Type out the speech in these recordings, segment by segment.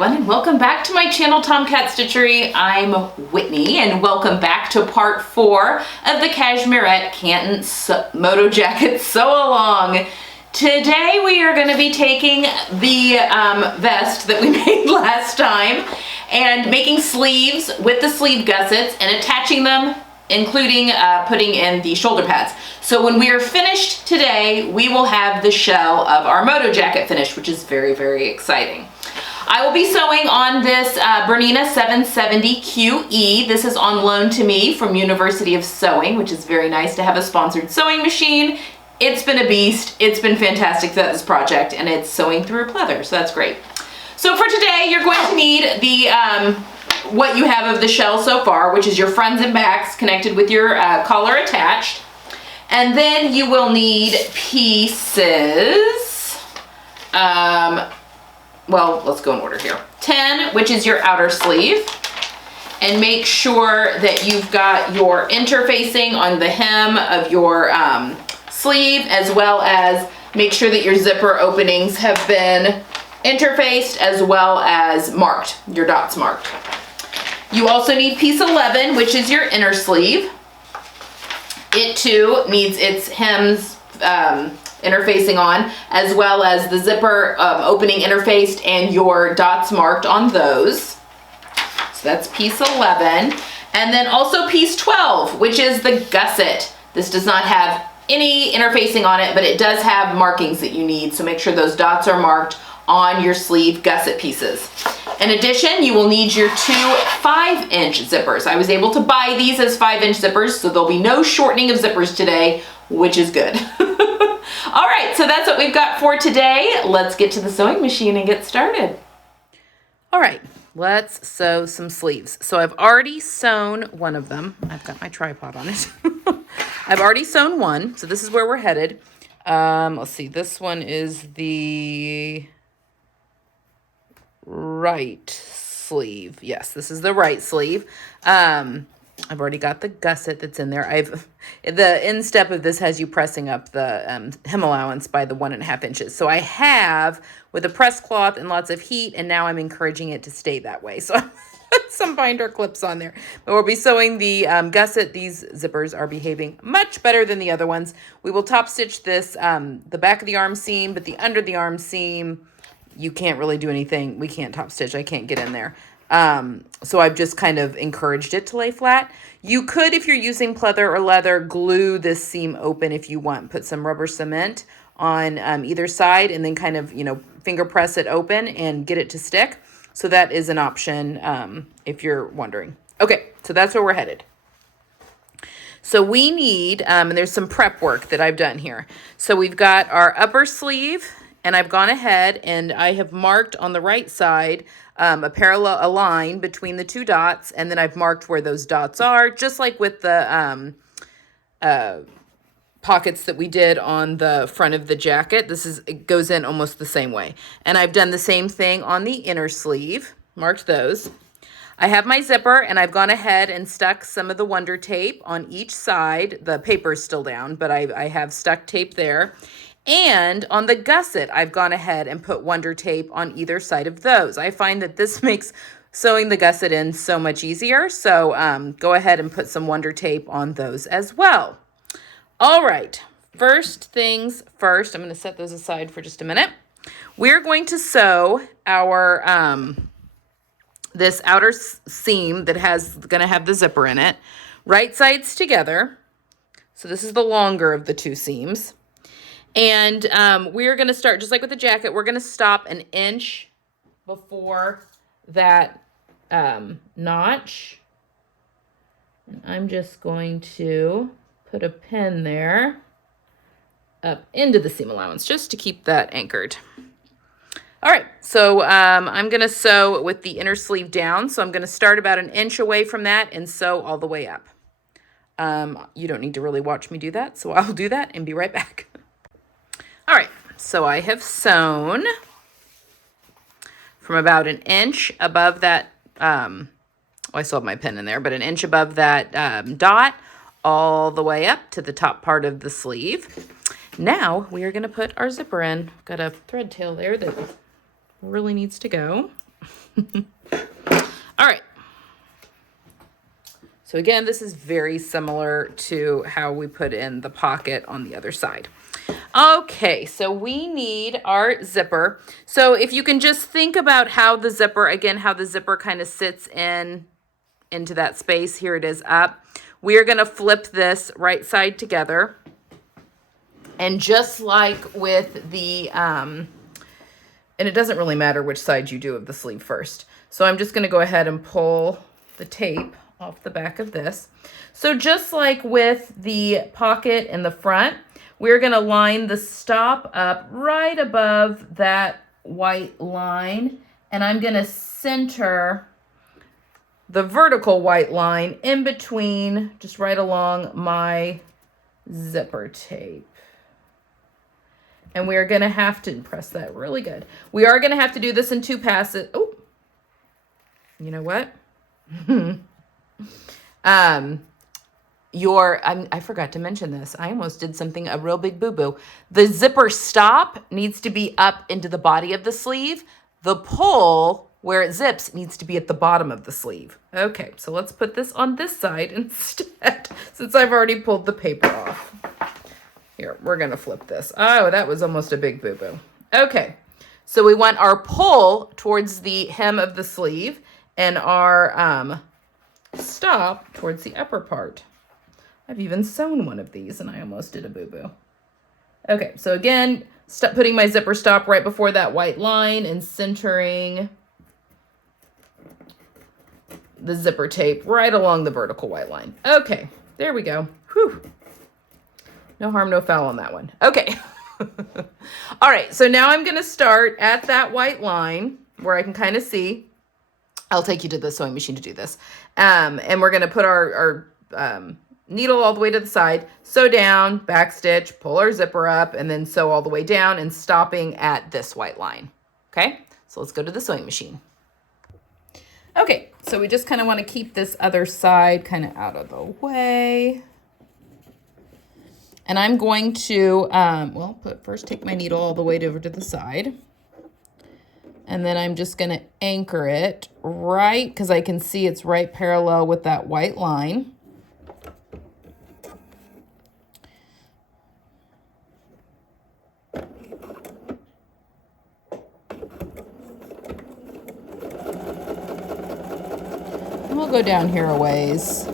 everyone, and welcome back to my channel, Tomcat Stitchery. I'm Whitney, and welcome back to part 4 of the Cashmerette Canton Moto Jacket Sew Along. Today we are going to be taking the vest that we made last time and making sleeves with the sleeve gussets and attaching them, including putting in the shoulder pads. So when we are finished today, we will have the shell of our moto jacket finished, which is very, very exciting. I will be sewing on this Bernina 770 QE. This is on loan to me from University of Sewing, which is very nice to have a sponsored sewing machine. It's been a beast. It's been fantastic throughout this project, and it's sewing through pleather, so that's great. So for today, you're going to need the what you have of the shell so far, which is your fronts and backs connected with your collar attached. And then you will need pieces. Well, let's go in order here. 10, which is your outer sleeve. And make sure that you've got your interfacing on the hem of your sleeve, as well as make sure that your zipper openings have been interfaced as well as marked, your dots marked. You also need piece 11, which is your inner sleeve. It too needs its hems interfacing on, as well as the zipper opening interfaced and your dots marked on those. So that's piece 11. And then also piece 12, which is the gusset. This does not have any interfacing on it, but it does have markings that you need. So make sure those dots are marked on your sleeve gusset pieces. In addition, you will need your 2 5-inch zippers. I was able to buy these as 5-inch zippers, so there'll be no shortening of zippers today, which is good. All right, so that's what we've got for today. Let's get to the sewing machine and get started. All right, let's sew some sleeves. So I've already sewn one of them. I've got my tripod on it. I've already sewn one, so this is where we're headed. Let's see, this one is the right sleeve. Yes, this is the right sleeve. I've already got the gusset that's in there. The instep of this has you pressing up the hem allowance by the 1.5 inches. So I have with a press cloth and lots of heat, and now I'm encouraging it to stay that way. So I put some binder clips on there. But we'll be sewing the gusset. These zippers are behaving much better than the other ones. We will top stitch this, the back of the arm seam, but the under the arm seam, you can't really do anything. We can't top stitch. I can't get in there. So I've just kind of encouraged it to lay flat. You could, if you're using pleather or leather, glue this seam open if you want. Put some rubber cement on either side and then kind of, finger press it open and get it to stick. So that is an option if you're wondering. Okay, so that's where we're headed. So we need, and there's some prep work that I've done here. So we've got our upper sleeve, and I've gone ahead and I have marked on the right side a line between the 2 dots, and then I've marked where those dots are, just like with the pockets that we did on the front of the jacket. It goes in almost the same way. And I've done the same thing on the inner sleeve, marked those. I have my zipper, and I've gone ahead and stuck some of the Wonder Tape on each side. The paper is still down, but I have stuck tape there. And on the gusset, I've gone ahead and put Wonder Tape on either side of those. I find that this makes sewing the gusset in so much easier. So go ahead and put some Wonder Tape on those as well. All right, first things first, I'm going to set those aside for just a minute. We're going to sew our this outer seam that going to have the zipper in it, right sides together. So this is the longer of the 2 seams. And we're going to start, just like with the jacket, we're going to stop 1 inch before that notch. And I'm just going to put a pin there up into the seam allowance just to keep that anchored. All right, so I'm going to sew with the inner sleeve down. So I'm going to start about 1 inch away from that and sew all the way up. You don't need to really watch me do that, so I'll do that and be right back. All right, so I have sewn from about 1 inch above that, I still have my pin in there, but 1 inch above that dot all the way up to the top part of the sleeve. Now we are going to put our zipper in. Got a thread tail there that really needs to go. All right. So again, this is very similar to how we put in the pocket on the other side. Okay, so we need our zipper. So if you can just think about how the zipper, again, how the zipper kind of sits into that space. Here it is up. We are going to flip this right side together. And just like with the, and it doesn't really matter which side you do of the sleeve first. So I'm just going to go ahead and pull the tape off the back of this. So just like with the pocket in the front, we're going to line the stop up right above that white line. And I'm going to center the vertical white line in between, just right along my zipper tape. And we are going to have to press that really good. We are going to have to do this in 2 passes. Oh, you know what? I forgot to mention this. I almost did something, a real big boo-boo. The zipper stop needs to be up into the body of the sleeve. The pull, where it zips, needs to be at the bottom of the sleeve. Okay, so let's put this on this side instead, since I've already pulled the paper off. Here, we're going to flip this. Oh, that was almost a big boo-boo. Okay, so we want our pull towards the hem of the sleeve and our stop towards the upper part. I've even sewn one of these and I almost did a boo-boo. Okay, so again, putting my zipper stop right before that white line and centering the zipper tape right along the vertical white line. Okay, there we go. Whew. No harm, no foul on that one. Okay. All right, so now I'm going to start at that white line where I can kind of see. I'll take you to the sewing machine to do this. And we're going to put our needle all the way to the side, sew down, back stitch, pull our zipper up, and then sew all the way down and stopping at this white line. Okay, so let's go to the sewing machine. Okay, so we just kind of want to keep this other side kind of out of the way. And I'm going to, first take my needle all the way over to the side. And then I'm just going to anchor it right, because I can see it's right parallel with that white line. And we'll go down here a ways.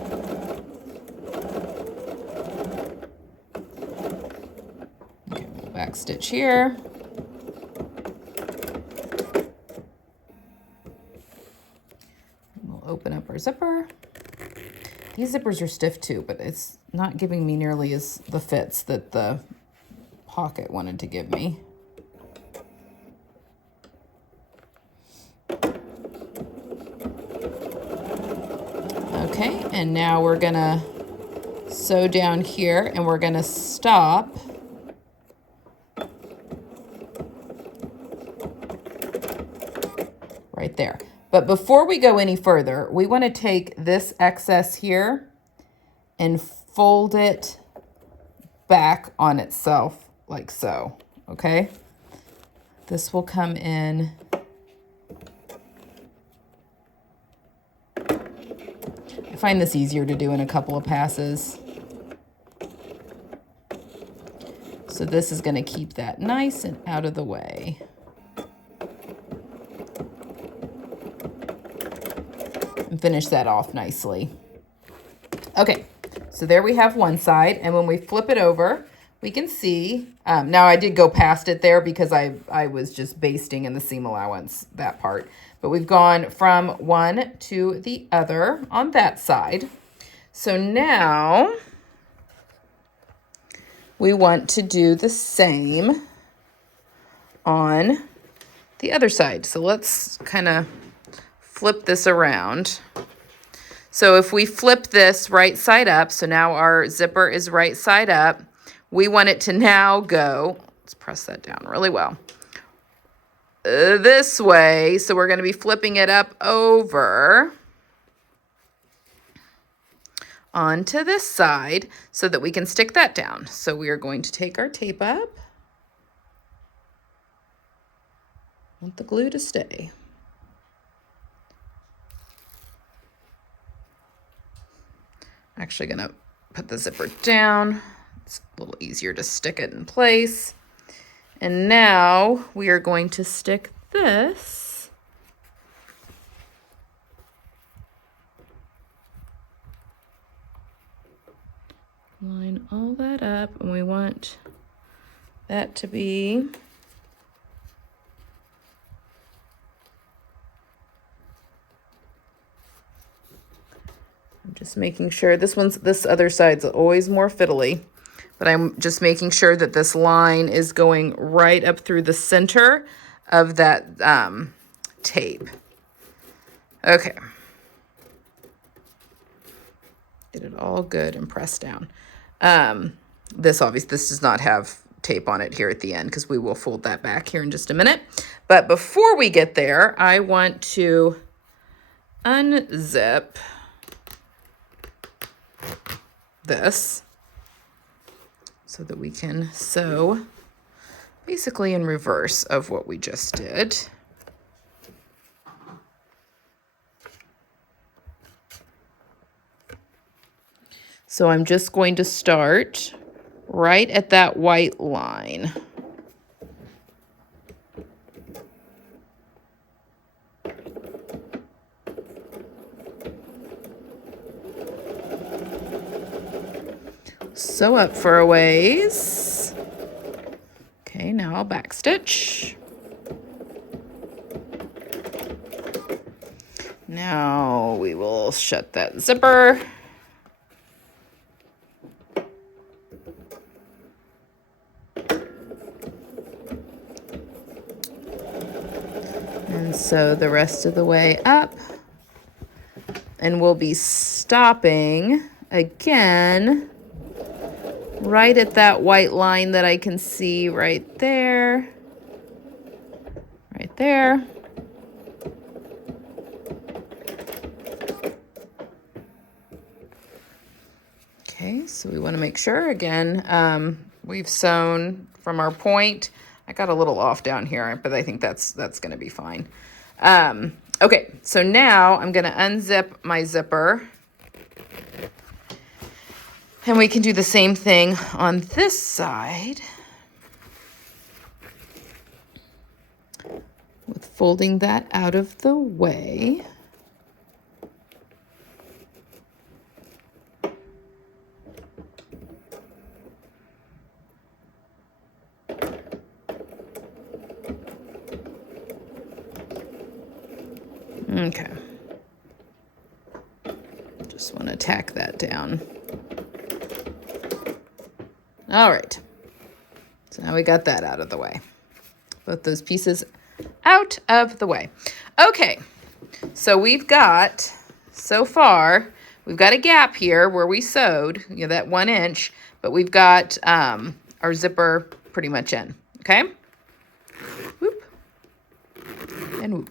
Okay, we'll back stitch here. Open up our zipper. These zippers are stiff too, but it's not giving me nearly as the fits that the pocket wanted to give me. Okay, and now we're gonna sew down here and we're gonna stop right there. But before we go any further, we want to take this excess here and fold it back on itself like so, okay? This will come in. I find this easier to do in a couple of passes. So this is going to keep that nice and out of the way. And finish that off nicely. Okay, so there we have one side, and when we flip it over, we can see, now I did go past it there because I was just basting in the seam allowance, that part. But we've gone from one to the other on that side. So now we want to do the same on the other side. So let's kind of flip this around. So if we flip this right side up, so now our zipper is right side up, we want it to now go, let's press that down really well, this way. So we're going to be flipping it up over onto this side so that we can stick that down. So we are going to take our tape up. Want the glue to stay. Actually gonna put the zipper down. It's a little easier to stick it in place. And now we are going to stick this line all that up, and we want that to be just making sure this other side's always more fiddly, but I'm just making sure that this line is going right up through the center of that tape. Okay. Get it all good and pressed down. This does not have tape on it here at the end because we will fold that back here in just a minute. But before we get there, I want to unzip this so that we can sew basically in reverse of what we just did. So I'm just going to start right at that white line. Sew up for a ways. Okay, now I'll backstitch. Now we will shut that zipper. And sew the rest of the way up. And we'll be stopping again right at that white line that I can see right there. Right there. Okay, so we want to make sure again, we've sewn from our point. I got a little off down here, but I think that's going to be fine. Okay, so now I'm going to unzip my zipper. And we can do the same thing on this side with folding that out of the way. Okay. Just want to tack that down. All right. So now we got that out of the way. Both those pieces out of the way. Okay. So we've got, so far, we've got a gap here where we sewed, that 1 inch, but we've got our zipper pretty much in. Okay. Whoop. And whoop.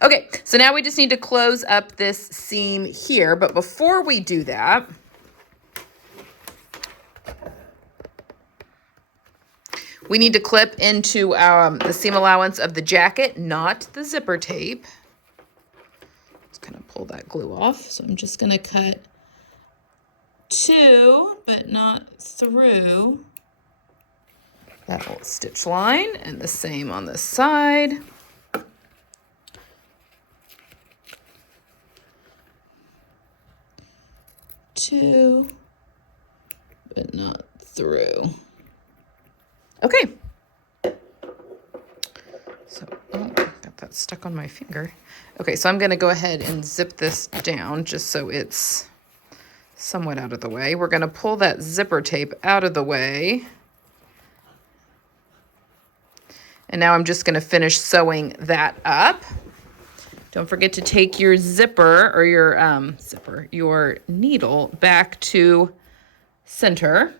Okay, so now we just need to close up this seam here, but before we do that, we need to clip into the seam allowance of the jacket, not the zipper tape. Let's kind of pull that glue off. So I'm just going to cut 2, but not through that little stitch line, and the same on this side. Two, but not through. Okay. So, got that stuck on my finger. Okay, so I'm going to go ahead and zip this down just so it's somewhat out of the way. We're going to pull that zipper tape out of the way. And now I'm just going to finish sewing that up. Don't forget to take your zipper or your needle back to center.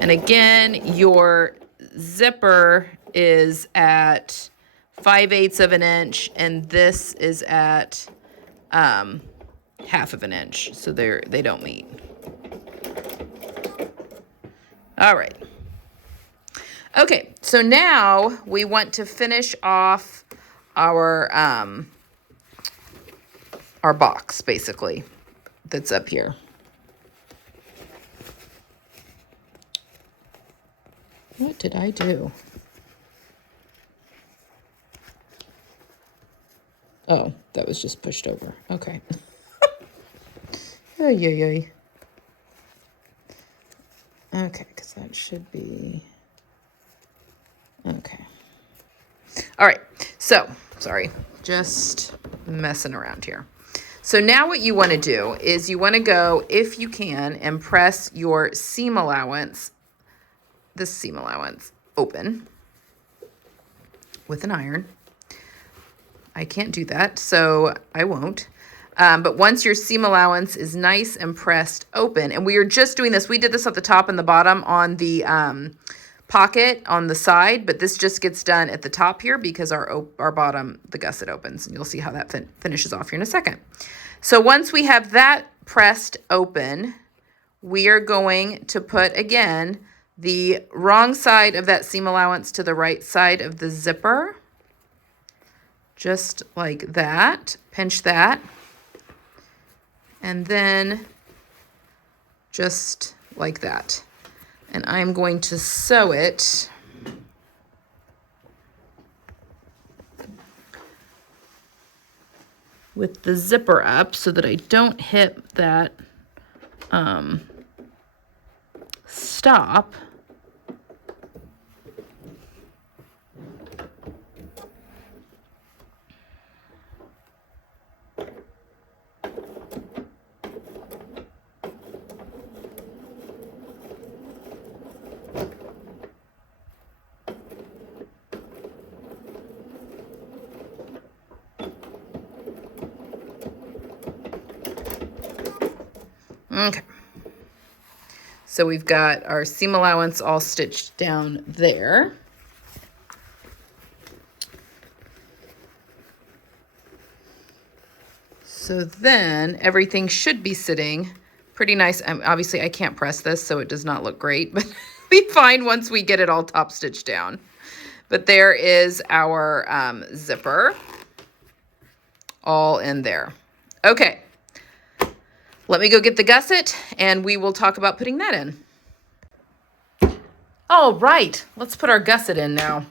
And again, your zipper is at 5/8 of an inch, and this is at 1/2 of an inch, so they don't meet. All right. Okay, so now we want to finish off our box, basically, that's up here. What did I do? Oh, that was just pushed over. Okay. Ay, ay, ay. Okay, because that should be... Okay. All right, so, sorry, just messing around here. So now what you want to do is you want to go, if you can, and press your seam allowance, this seam allowance, open with an iron. I can't do that, so I won't. But once your seam allowance is nice and pressed open, and we are just doing this, we did this at the top and the bottom on the pocket on the side, but this just gets done at the top here because our bottom, the gusset opens, and you'll see how that finishes off here in a second. So once we have that pressed open, we are going to put, again, the wrong side of that seam allowance to the right side of the zipper, just like that. Pinch that, and then just like that. And I'm going to sew it with the zipper up so that I don't hit that stop. Okay, so we've got our seam allowance all stitched down there. So then everything should be sitting pretty nice. Obviously I can't press this, so it does not look great, but it'll be fine once we get it all top stitched down. But there is our zipper all in there. Okay. Let me go get the gusset, and we will talk about putting that in. All right, let's put our gusset in now.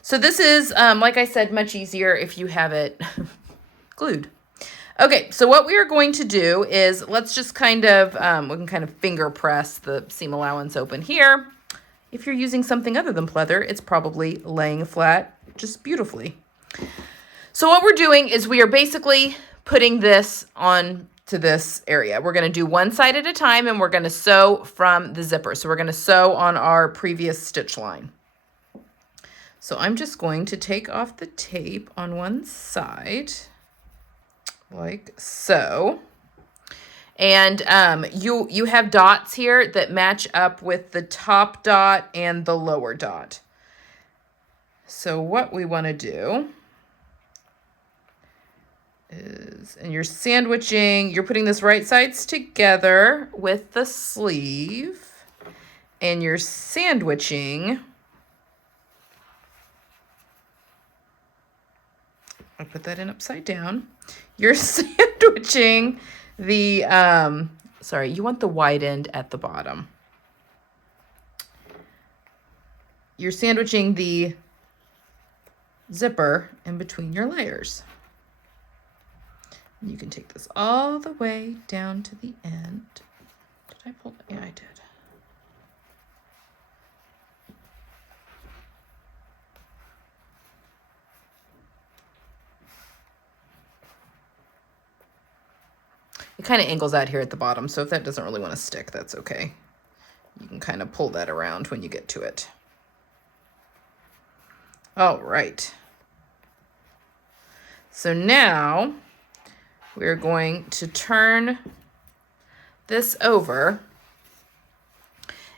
So this is, like I said, much easier if you have it glued. Okay, so what we are going to do is let's just kind of, we can kind of finger press the seam allowance open here. If you're using something other than pleather, it's probably laying flat just beautifully. So what we're doing is we are basically putting this on to this area. We're going to do one side at a time, and we're going to sew from the zipper. So we're going to sew on our previous stitch line. So I'm just going to take off the tape on one side, like so. And you have dots here that match up with the top dot and the lower dot. So what we want to do is, and you're sandwiching, you're putting this right sides together with the sleeve, and you're sandwiching. I'll put that in upside down. You're sandwiching the, sorry, you want the wide end at the bottom. You're sandwiching the zipper in between your layers. You can take this all the way down to the end. Did I pull it? Yeah, I did. It kind of angles out here at the bottom, so if that doesn't really want to stick, that's okay. You can kind of pull that around when you get to it. All right. So now we're going to turn this over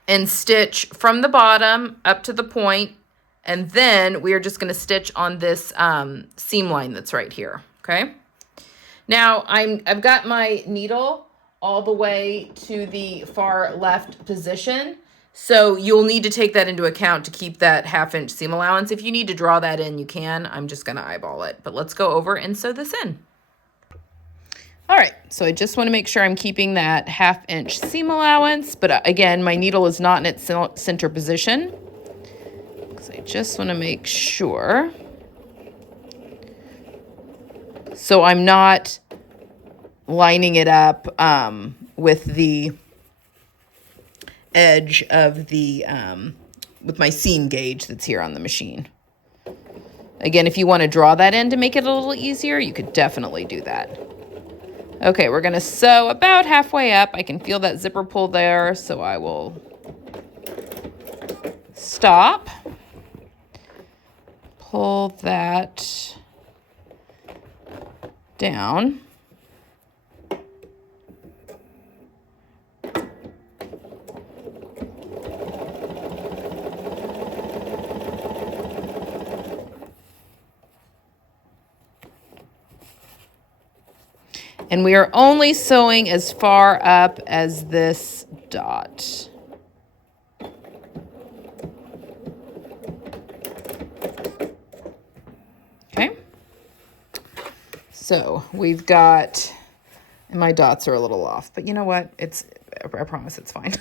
and stitch from the bottom up to the point, and then we are just going to stitch on this seam line that's right here, okay? Now I've got my needle all the way to the far left position, So you'll need to take that into account to keep that 1/2 inch seam allowance. If you need to draw that in, you can. I'm just gonna eyeball it, but let's go over and sew this in. All right, so I just wanna make sure I'm keeping that 1/2 inch seam allowance, but again, my needle is not in its center position. So I just wanna make sure. So I'm not lining it up with the edge of the, with my seam gauge that's here on the machine. Again, if you want to draw that in to make it a little easier, you could definitely do that. Okay, we're going to sew about halfway up. I can feel that zipper pull there, so I will stop. Pull that down. And we are only sewing as far up as this dot. Okay. So we've got, and my dots are a little off, but you know what? I promise it's fine.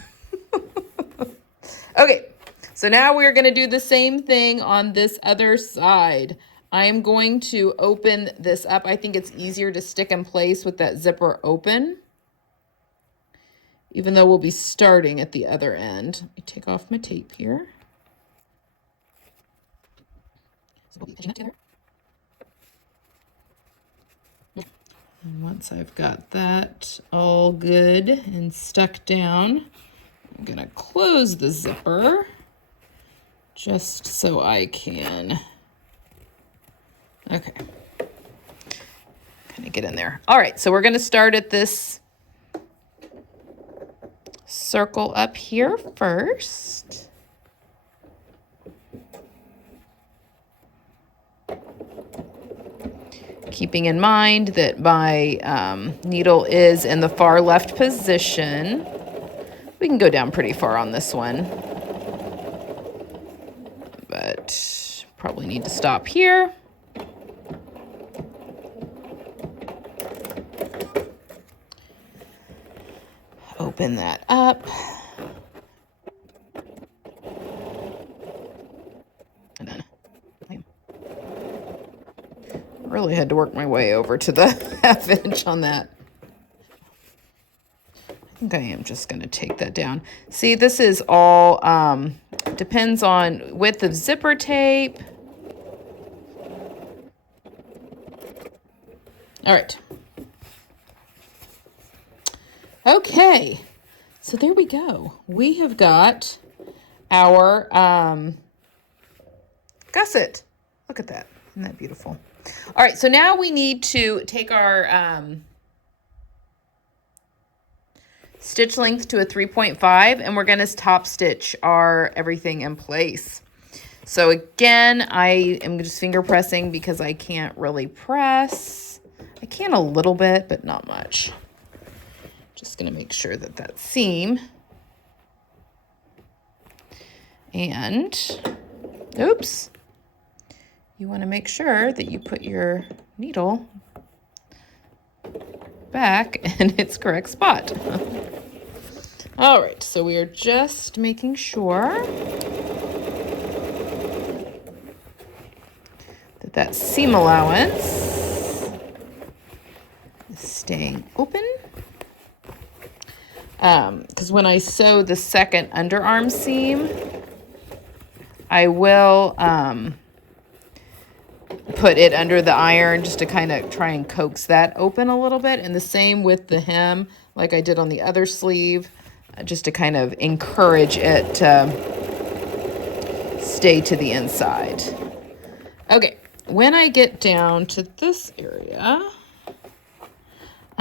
Okay. So now we're going to do the same thing on this other side. I'm going to open this up. I think it's easier to stick in place with that zipper open, even though we'll be starting at the other end. Let me take off my tape here. So we'll be pinching that together. And once I've got that all good and stuck down, I'm going to close the zipper just so I can... Okay, kind of get in there. All right, so we're going to start at this circle up here first. Keeping in mind that my needle is in the far left position. We can go down pretty far on this one, but probably need to stop here. Open that up. And then I really had to work my way over to the 1/2 inch on that. I think I am just going to take that down. See, this is all depends on width of zipper tape. All right. Okay, so there we go. We have got our gusset. Look at that. Isn't that beautiful? All right, so now we need to take our stitch length to a 3.5, and we're going to top stitch our everything in place. So again, I am just finger pressing because I can't really press. I can a little bit, but not much. Just going to make sure that that seam and, oops, you want to make sure that you put your needle back in its correct spot. All right, so we are just making sure that that seam allowance is staying open. Because when I sew the second underarm seam, I will put it under the iron just to kind of try and coax that open a little bit. And the same with the hem, like I did on the other sleeve, just to kind of encourage it to stay to the inside. Okay, when I get down to this area,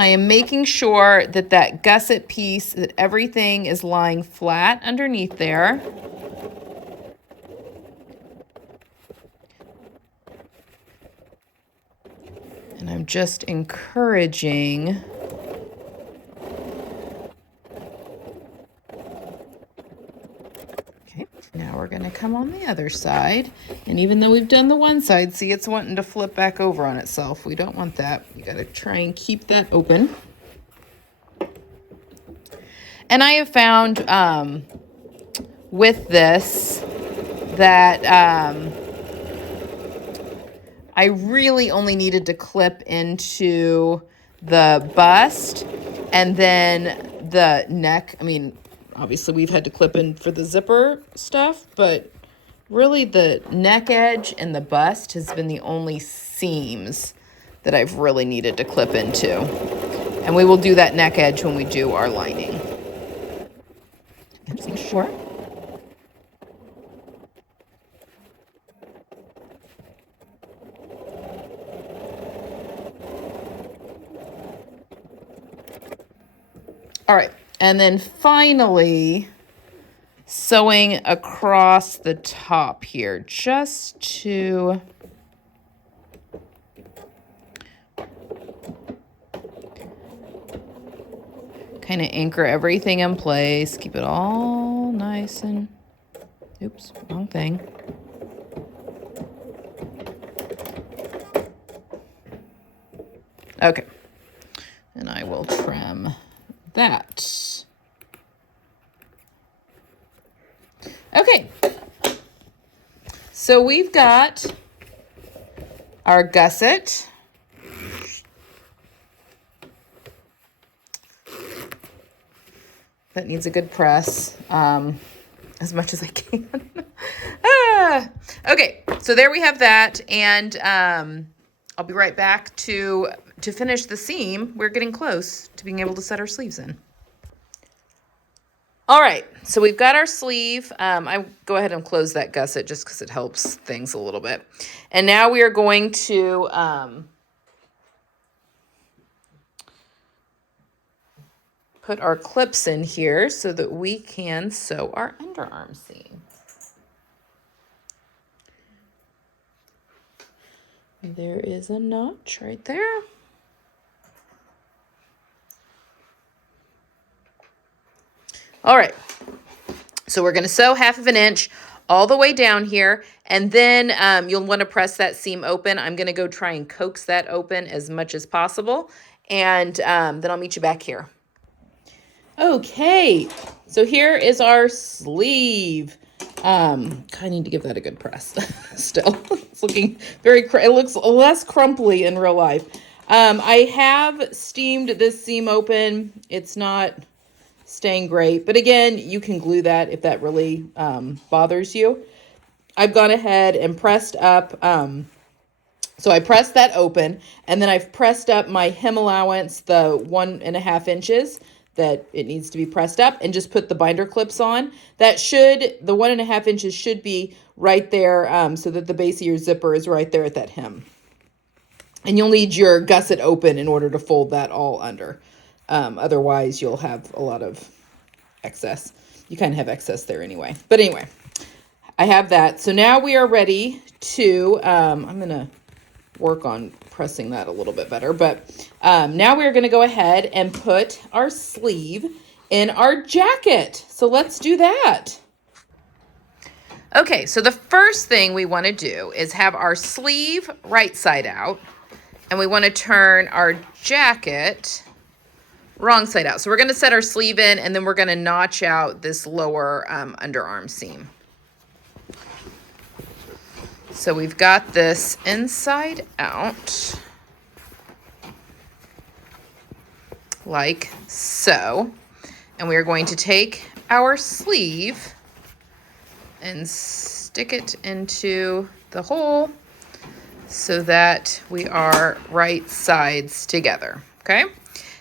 I am making sure that that gusset piece, that everything is lying flat underneath there. And I'm just encouraging we're gonna come on the other side. And even though we've done the one side, see, it's wanting to flip back over on itself. We don't want that. You gotta try and keep that open. And I have found with this that I really only needed to clip into the bust and then the neck. I mean, obviously we've had to clip in for the zipper stuff, but really the neck edge and the bust has been the only seams that I've really needed to clip into. And we will do that neck edge when we do our lining. Just make sure. All right, and then finally sewing across the top here just to kind of anchor everything in place, keep it all nice and, oops, wrong thing. Okay, and I will trim that. Okay, so we've got our gusset. That needs a good press, as much as I can. Okay, so there we have that, and I'll be right back to finish the seam. We're getting close to being able to set our sleeves in. All right, so we've got our sleeve. I go ahead and close that gusset just because it helps things a little bit. And now we are going to put our clips in here so that we can sew our underarm seam. There is a notch right there. All right, so we're gonna sew 1/2 inch all the way down here, and then you'll wanna press that seam open. I'm gonna go try and coax that open as much as possible, and then I'll meet you back here. Okay, so here is our sleeve. I need to give that a good press still. It's looking very, it looks less crumply in real life. I have steamed this seam open. It's not staying great, but again, you can glue that if that really bothers you. I've gone ahead and pressed up, so I pressed that open, and then I've pressed up my hem allowance, the 1.5 inches that it needs to be pressed up, and just put the binder clips on. That should, the 1.5 inches should be right there, so that the base of your zipper is right there at that hem. And you'll need your gusset open in order to fold that all under. Otherwise, you'll have a lot of excess. You kind of have excess there anyway. But anyway, I have that. So now we are ready to, I'm going to work on pressing that a little bit better. But now we're going to go ahead and put our sleeve in our jacket. So let's do that. Okay, so the first thing we want to do is have our sleeve right side out. And we want to turn our jacket wrong side out. So we're going to set our sleeve in, and then we're going to notch out this lower underarm seam. So we've got this inside out, like so. And we are going to take our sleeve and stick it into the hole so that we are right sides together, okay?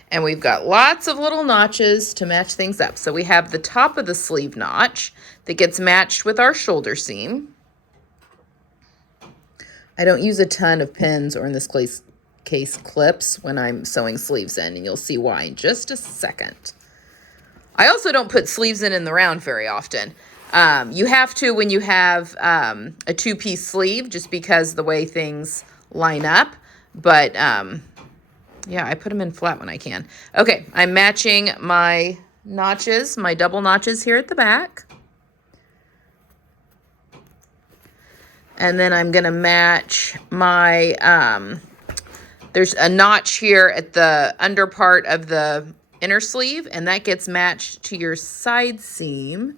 And we've got lots of little notches to match things up. So we have the top of the sleeve notch that gets matched with our shoulder seam. I don't use a ton of pins, or in this case clips, when I'm sewing sleeves in, and you'll see why in just a second. I also don't put sleeves in the round very often. You have to when you have a two-piece sleeve, just because the way things line up. But yeah, I put them in flat when I can. Okay, I'm matching my notches, my double notches here at the back. And then I'm gonna match my, there's a notch here at the under part of the inner sleeve, and that gets matched to your side seam.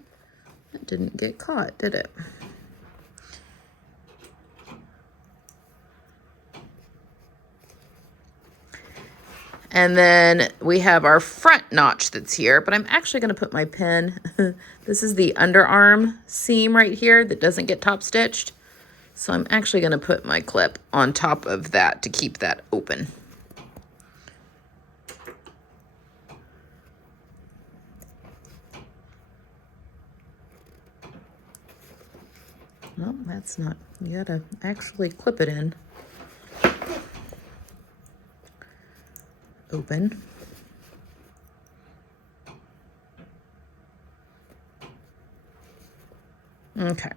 That didn't get caught, did it? And then we have our front notch that's here, but I'm actually going to put my pin. This is the underarm seam right here that doesn't get top stitched. So I'm actually going to put my clip on top of that to keep that open. No, that's not. You got to actually clip it in. Open. Okay.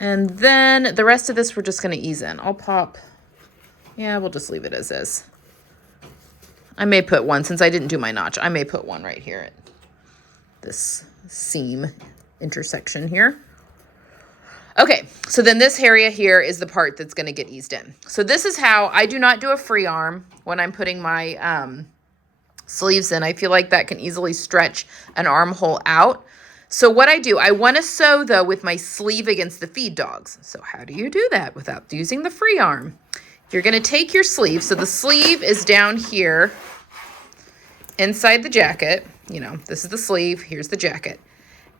And then the rest of this we're just going to ease in. I'll pop. Yeah, we'll just leave it as is. I may put one, since I didn't do my notch, I may put one right here at this seam intersection here. Okay, so then this area here is the part that's going to get eased in. So this is how I do not do a free arm when I'm putting my sleeves in. I feel like that can easily stretch an armhole out. So what I do, I want to sew though with my sleeve against the feed dogs. So how do you do that without using the free arm? You're going to take your sleeve. So the sleeve is down here inside the jacket. You know, this is the sleeve. Here's the jacket.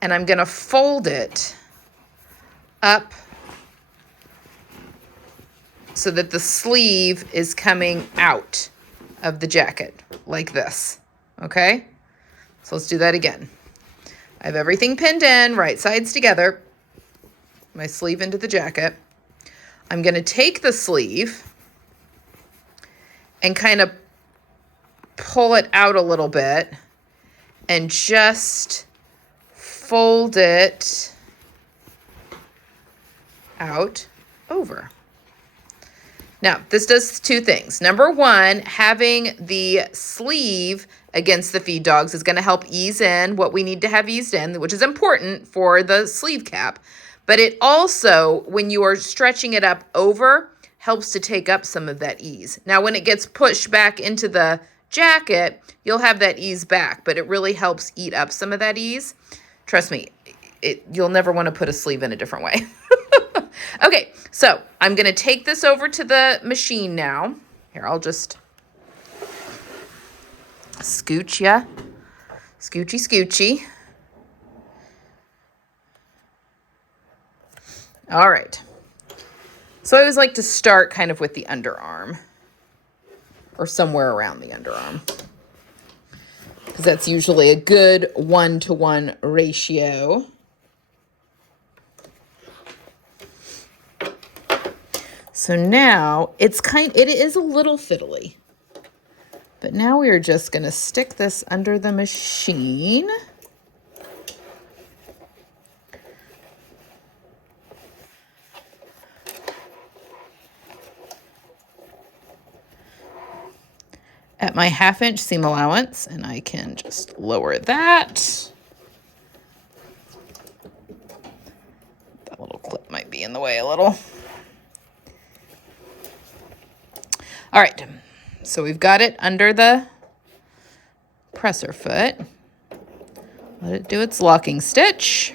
And I'm going to fold it up so that the sleeve is coming out of the jacket like this. Okay? So let's do that again. I have everything pinned in, right sides together. My sleeve into the jacket. I'm going to take the sleeve and kind of pull it out a little bit and just fold it out over. Now, this does two things. Number one, having the sleeve against the feed dogs is going to help ease in what we need to have eased in, which is important for the sleeve cap. But it also, when you are stretching it up over, helps to take up some of that ease. Now, when it gets pushed back into the jacket, you'll have that ease back, but it really helps eat up some of that ease. Trust me, you'll never want to put a sleeve in a different way. Okay, so I'm going to take this over to the machine now. Here, I'll just scooch ya. Scoochy, scoochy. All right. So I always like to start kind of with the underarm or somewhere around the underarm, because that's usually a good 1-to-1 ratio. So now it is a little fiddly, but now we are just going to stick this under the machine. At my 1/2-inch seam allowance, and I can just lower that. That little clip might be in the way a little. All right, so we've got it under the presser foot. Let it do its locking stitch.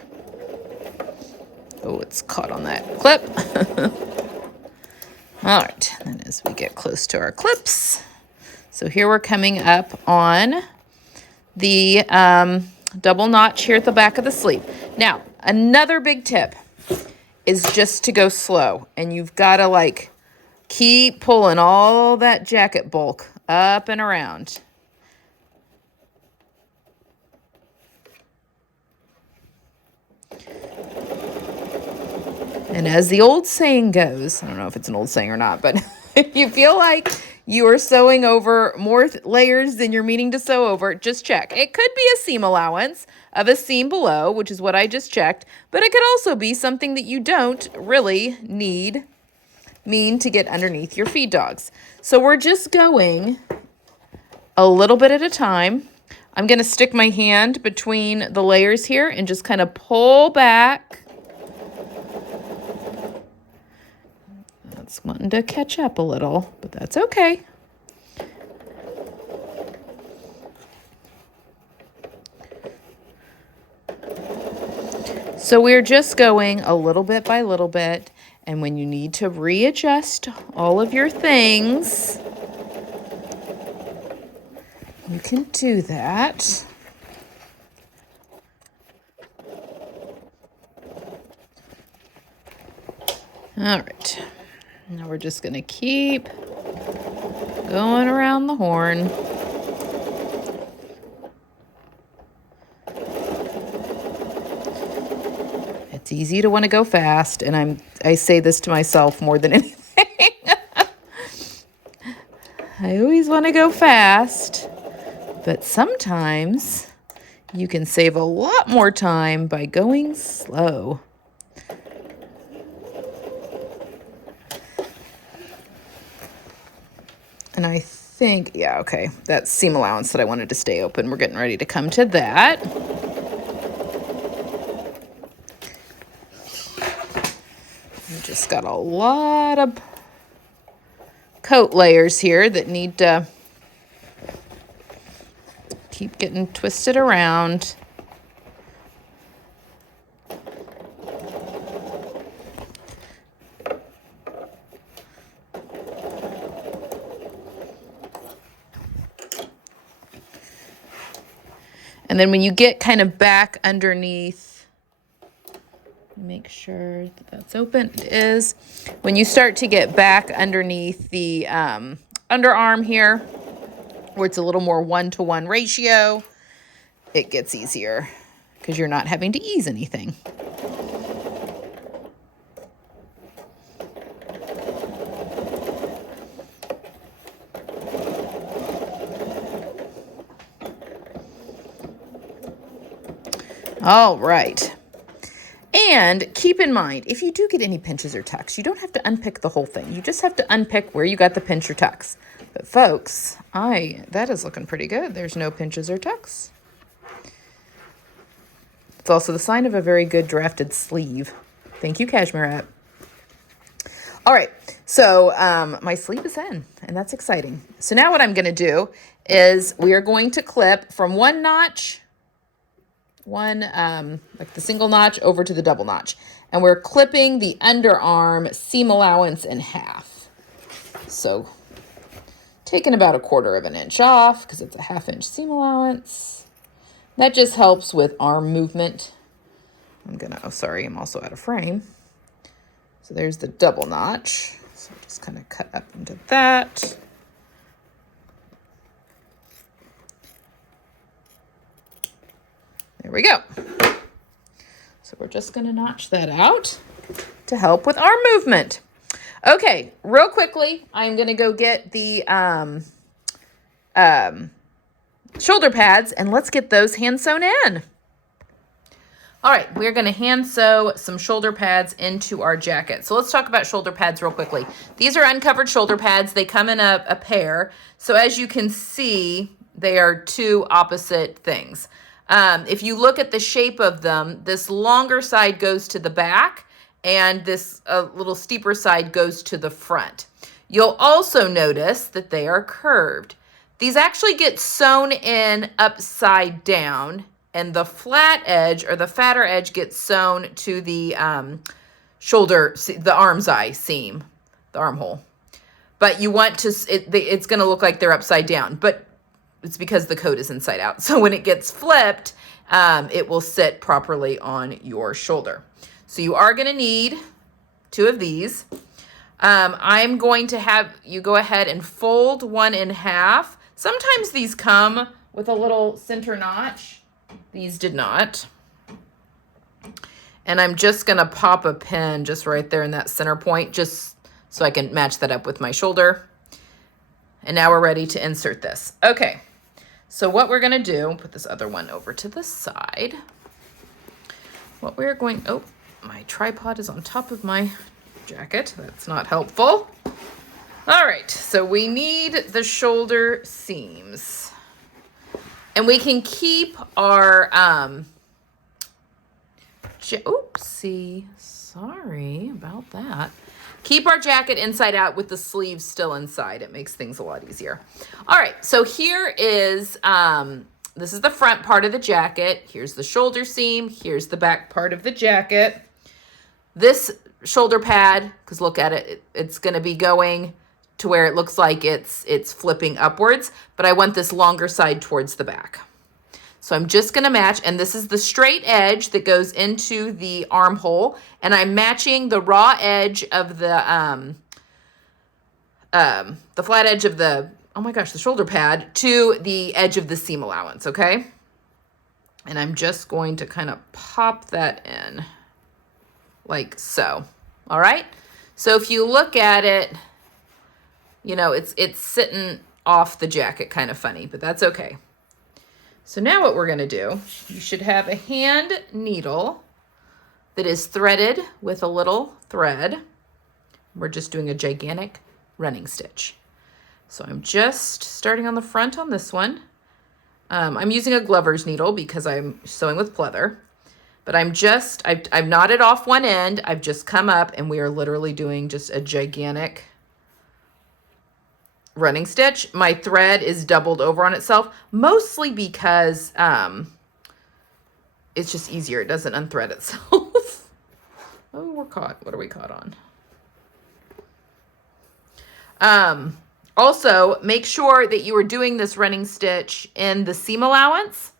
Oh, it's caught on that clip. All right, and as we get close to our clips, so here we're coming up on the double notch here at the back of the sleeve. Now, another big tip is just to go slow, and you've got to like keep pulling all that jacket bulk up and around. And as the old saying goes, I don't know if it's an old saying or not, but if you feel like you are sewing over more layers than you're meaning to sew over, just check. It could be a seam allowance of a seam below, which is what I just checked, but it could also be something that you don't really mean to get underneath your feed dogs. So we're just going a little bit at a time. I'm going to stick my hand between the layers here and just kind of pull back It's wanting to catch up a little, but that's okay. So we're just going a little bit by little bit, and when you need to readjust all of your things, you can do that. All right, now we're just going to keep going around the horn. It's easy to want to go fast, and I say this to myself more than anything. I always want to go fast, but sometimes you can save a lot more time by going slow. And I think, yeah, okay, that's seam allowance that I wanted to stay open. We're getting ready to come to that. We just got a lot of coat layers here that need to keep getting twisted around. And then when you get kind of back underneath, make sure that that's open. It is. When you start to get back underneath the underarm here, where it's a little more 1-to-1 ratio, it gets easier because you're not having to ease anything. All right. And keep in mind, if you do get any pinches or tucks, you don't have to unpick the whole thing. You just have to unpick where you got the pinch or tucks. But folks, that is looking pretty good. There's no pinches or tucks. It's also the sign of a very good drafted sleeve. Thank you, Cashmerette. All right, so my sleeve is in, and that's exciting. So now what I'm going to do is we are going to clip from one notch, like the single notch over to the double notch. And we're clipping the underarm seam allowance in half. So taking about 1/4 inch off because it's a 1/2 inch seam allowance. That just helps with arm movement. I'm also out of frame. So there's the double notch. So just kind of cut up into that. There we go. So we're just going to notch that out to help with arm movement. Okay, real quickly, I'm going to go get the shoulder pads, and let's get those hand sewn in. All right, we're going to hand sew some shoulder pads into our jacket. So let's talk about shoulder pads real quickly. These are uncovered shoulder pads. They come in a pair. So as you can see, they are two opposite things. If you look at the shape of them, this longer side goes to the back and this little steeper side goes to the front. You'll also notice that they are curved. These actually get sewn in upside down, and the flat edge or the fatter edge gets sewn to the the arm's eye seam, the armhole. But you want to, it's going to look like they're upside down, but it's because the coat is inside out. So when it gets flipped, it will sit properly on your shoulder. So you are going to need 2 of these. I'm going to have you go ahead and fold one in half. Sometimes these come with a little center notch. These did not. And I'm just going to pop a pin just right there in that center point, just so I can match that up with my shoulder. And now we're ready to insert this. Okay. So what we're going to do, put this other one over to the side. Oh, my tripod is on top of my jacket. That's not helpful. All right, so we need the shoulder seams. And we can keep our Oopsie, sorry about that. Keep our jacket inside out with the sleeves still inside. It makes things a lot easier. All right, so here is, this is the front part of the jacket. Here's the shoulder seam. Here's the back part of the jacket. This shoulder pad, because look at it, it's going to be going to where it looks like it's flipping upwards, but I want this longer side towards the back. So I'm just going to match, and this is the straight edge that goes into the armhole, and I'm matching the raw edge of the flat edge of the, oh my gosh, the shoulder pad to the edge of the seam allowance, okay? And I'm just going to kind of pop that in like so, all right? So if you look at it, you know, it's sitting off the jacket kind of funny, but that's okay. So now what we're going to do, you should have a hand needle that is threaded with a little thread. We're just doing a gigantic running stitch. So I'm just starting on the front on this one. I'm using a Glover's needle because I'm sewing with pleather, but I've knotted off one end. I've just come up and we are literally doing just a gigantic running stitch. My thread is doubled over on itself, mostly because it's just easier. It doesn't unthread itself. Oh, we're caught. What are we caught on? Also, make sure that you are doing this running stitch in the seam allowance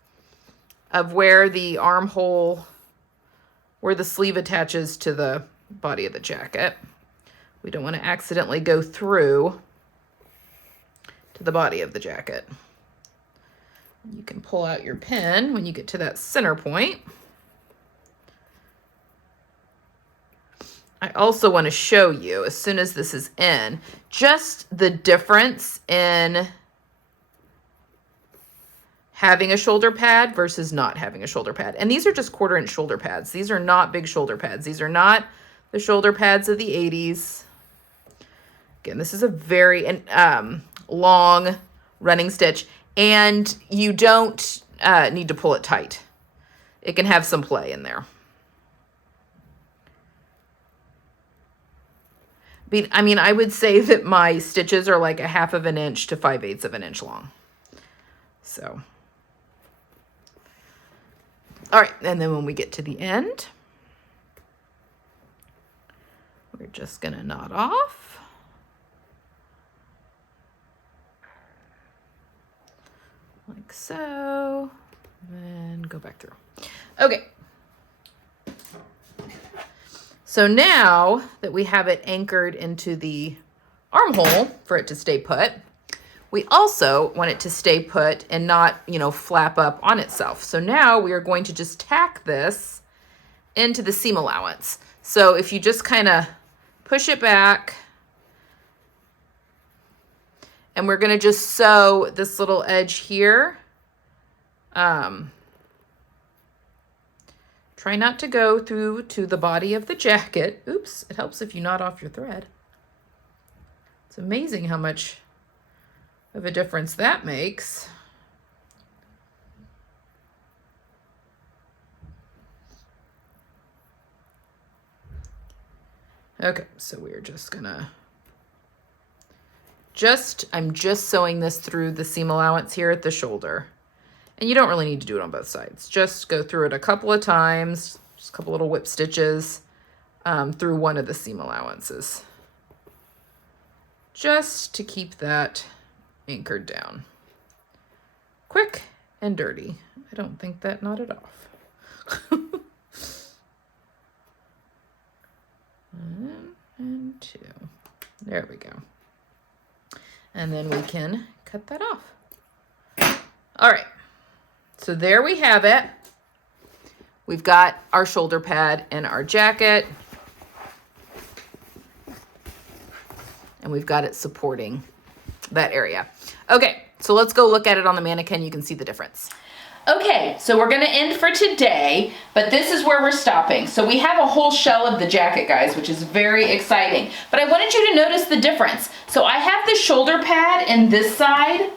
of where the armhole, where the sleeve attaches to the body of the jacket. We don't want to accidentally go through to the body of the jacket. You can pull out your pin when you get to that center point. I also want to show you, as soon as this is in, just the difference in having a shoulder pad versus not having a shoulder pad. And these are just 1/4 inch shoulder pads. These are not big shoulder pads. These are not the shoulder pads of the 80s. Again, this is a very long running stitch, and you don't need to pull it tight. It can have some play in there. I mean, I would say that my stitches are like 1/2 inch to 5/8 of an inch long. So, all right, and then when we get to the end, we're just gonna knot off. Like so, and go back through. Okay. So now that we have it anchored into the armhole for it to stay put, we also want it to stay put and not, you know, flap up on itself. So now we are going to just tack this into the seam allowance. So if you just kind of push it back, and we're going to just sew this little edge here. Try not to go through to the body of the jacket. Oops, it helps if you knot off your thread. It's amazing how much of a difference that makes. Okay, so we're just gonna I'm just sewing this through the seam allowance here at the shoulder. And you don't really need to do it on both sides. Just go through it a couple of times, just a couple little whip stitches through one of the seam allowances. Just to keep that anchored down. Quick and dirty. I don't think that knotted off. One and two. There we go. And then we can cut that off. All right. So there we have it. We've got our shoulder pad and our jacket. And we've got it supporting that area. Okay, so let's go look at it on the mannequin. You can see the difference. Okay, so we're gonna end for today, but this is where we're stopping. So we have a whole shell of the jacket, guys, which is very exciting. But I wanted you to notice the difference. So I have the shoulder pad in this side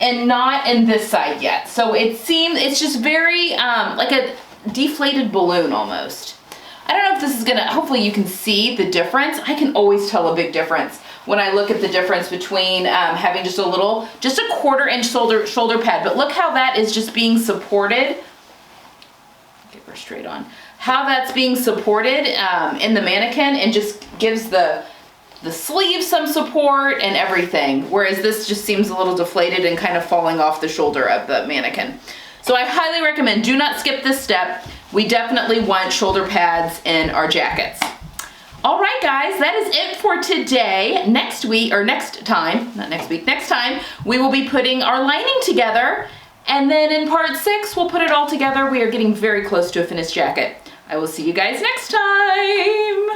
and not in this side yet. So it's just very, like deflated balloon almost. I don't know if this is gonna, hopefully you can see the difference. I can always tell a big difference when I look at the difference between having just a 1/4 inch shoulder pad, but look how that is just being supported. Get her straight on. How that's being supported in the mannequin and just gives the sleeve some support and everything, whereas this just seems a little deflated and kind of falling off the shoulder of the mannequin. So I highly recommend, do not skip this step. We definitely want shoulder pads in our jackets. All right, guys, that is it for today. Next week, or next time, not next week, next time, we will be putting our lining together, and then in part 6, we'll put it all together. We are getting very close to a finished jacket. I will see you guys next time.